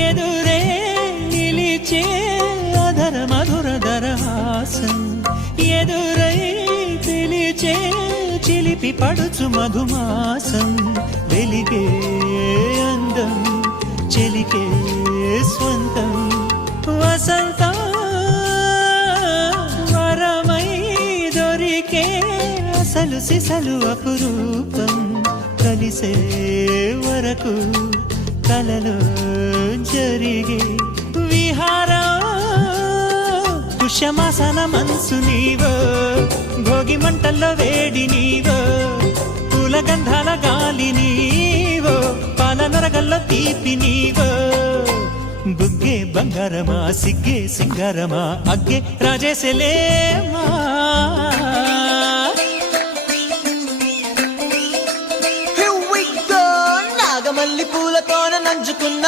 ఎదురే నిలిచే అధర మధుర దరహాసం ఎదురై పిలిచే చిలిపి పడుచు మధుమాసం వెలిగే అందం చెలికే స్వంతం వసంతం వరమై దొరికే అసలు సిసలు అపురూపం కలిసే వరకు కలలో జరిగే విహారం పుష్యమాసన మనసు నీవో భోగి మంటల్లో వేడి నీవో పూల గంధాల గాలి నీవో పాల నరగల్లో తీపి నీవో బుగ్గే బంగారమా సిగ్గే సింగారమా అగ్గే రాజేశలేమా నాగమల్లి పూలతోన నంచుకున్న